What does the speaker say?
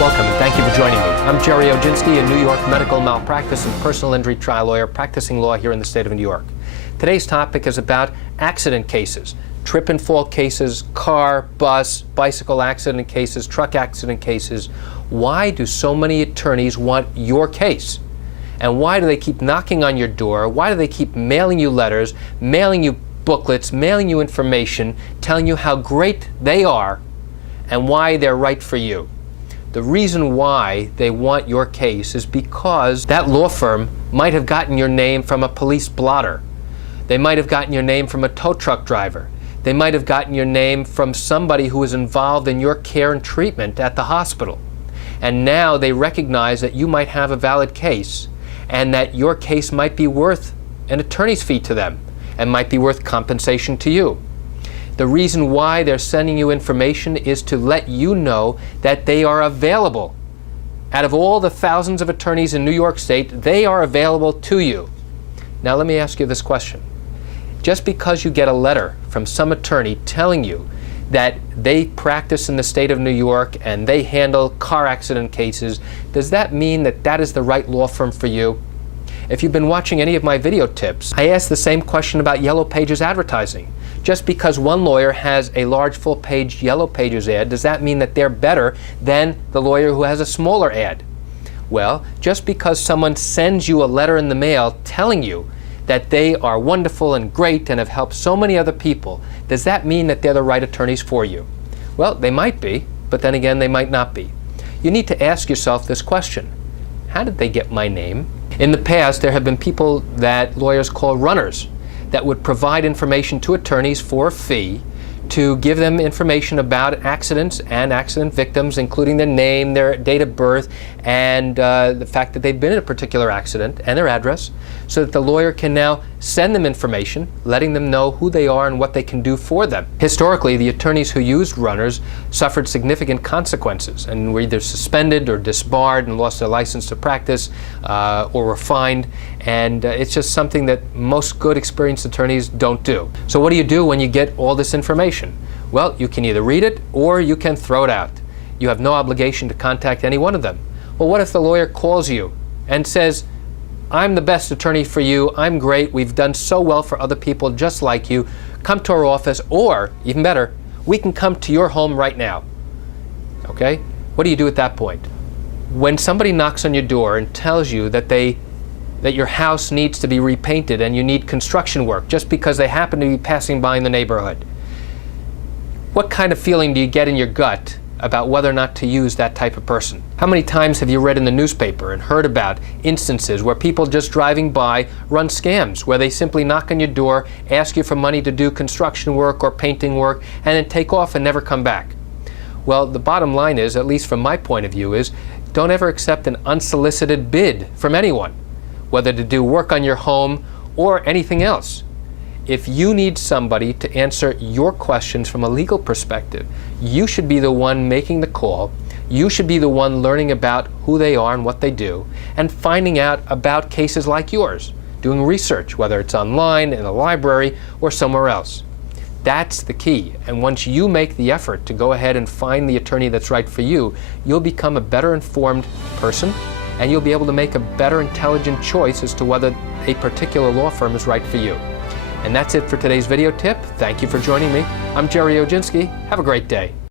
Welcome and thank you for joining me. I'm Gerry Oginski, a New York medical malpractice and personal injury trial lawyer practicing law here in the state of New York. Today's topic is about accident cases, trip and fall cases, car, bus, bicycle accident cases, truck accident cases. Why do so many attorneys want your case? And why do they keep knocking on your door? Why do they keep mailing you letters, mailing you booklets, mailing you information, telling you how great they are and why they're right for you? The reason why they want your case is because that law firm might have gotten your name from a police blotter. They might have gotten your name from a tow truck driver. They might have gotten your name from somebody who was involved in your care and treatment at the hospital. And now they recognize that you might have a valid case and that your case might be worth an attorney's fee to them and might be worth compensation to you. The reason why they're sending you information is to let you know that they are available. Out of all the thousands of attorneys in New York State, they are available to you. Now let me ask you this question. Just because you get a letter from some attorney telling you that they practice in the state of New York and they handle car accident cases, does that mean that that is the right law firm for you? If you've been watching any of my video tips, I ask the same question about Yellow Pages advertising. Just because one lawyer has a large full-page Yellow Pages ad, does that mean that they're better than the lawyer who has a smaller ad? Well, just because someone sends you a letter in the mail telling you that they are wonderful and great and have helped so many other people, does that mean that they're the right attorneys for you? Well, they might be, but then again, they might not be. You need to ask yourself this question. How did they get my name? In the past, there have been people that lawyers call runners that would provide information to attorneys for a fee to give them information about accidents and accident victims, including their name, their date of birth, and the fact that they've been in a particular accident and their address, so that the lawyer can now send them information, letting them know who they are and what they can do for them. Historically, the attorneys who used runners suffered significant consequences and were either suspended or disbarred and lost their license to practice or were fined. And it's just something that most good, experienced attorneys don't do. So what do you do when you get all this information? Well, you can either read it or you can throw it out. You have no obligation to contact any one of them. Well, what if the lawyer calls you and says, I'm the best attorney for you, I'm great, we've done so well for other people just like you, come to our office, or, even better, we can come to your home right now. Okay? What do you do at that point? When somebody knocks on your door and tells you that your house needs to be repainted and you need construction work just because they happen to be passing by in the neighborhood, what kind of feeling do you get in your gut about whether or not to use that type of person? How many times have you read in the newspaper and heard about instances where people just driving by run scams, where they simply knock on your door, ask you for money to do construction work or painting work, and then take off and never come back? Well, the bottom line is, at least from my point of view, is don't ever accept an unsolicited bid from anyone, whether to do work on your home or anything else. If you need somebody to answer your questions from a legal perspective, you should be the one making the call. You should be the one learning about who they are and what they do, and finding out about cases like yours, doing research, whether it's online, in a library, or somewhere else. That's the key. And once you make the effort to go ahead and find the attorney that's right for you, you'll become a better informed person, and you'll be able to make a better intelligent choice as to whether a particular law firm is right for you. And that's it for today's video tip. Thank you for joining me. I'm Gerry Oginski. Have a great day.